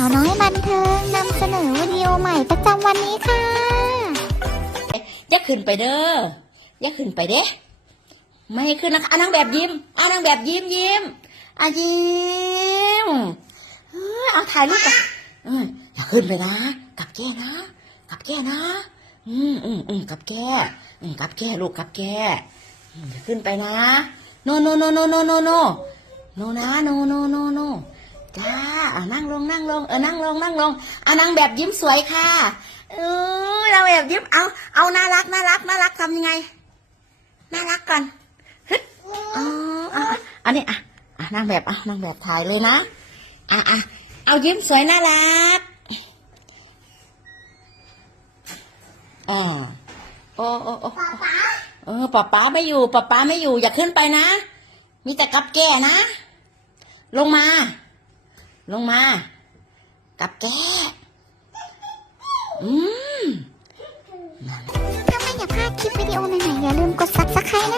าวน้อยบันเทิงนำเสนอวิดีโอใหม่ประจำวันนี้ค่ะอย่าขึ้นไปเด้ออย่าขึ้นไปเด้ไม่ให้ขึ้นนะคะเอานางแบบยิ้มเอานางแบบยิ้มยิ้มอะยิ้มเออเอาถ่ายรูปกันเอย่าขึ้นไปนะกับแก้นะกับแก้นะ อืมอืมอืมกับแก้อืมกับแก้ลูกกับแก้อย่าขึ้นไปนะ โนโนโนโนโนโนโนโนนะโนโนโนโนจ้าอะนั่งลงนั่งลง เออนั่งลงนั่งลง เอานางแบบยิ้มสวยค่ะ เออเราแบบยิ้มเอาเอาน่ารักน่ารักน่ารักทำยังไง น่ารักก่อนฮึดอ๋ออะอะอันนี้อะอะนางแบบอะนางแบบถ่ายเลยนะอะอะเอายิ้มสวยน่ารักอ่าโอ้โอ้โอ้เออป๊าป๊าไม่อยู่ป๊าป๊าไม่อยู่ อย่าขึ้นไปนะ มีแต่กับแก่นะ ลงมา ลงมา กับแกอืมถ้าไม่อยากพลาดคลิปวิดีโอใหม่ๆอย่าลืมกด subscribe นะ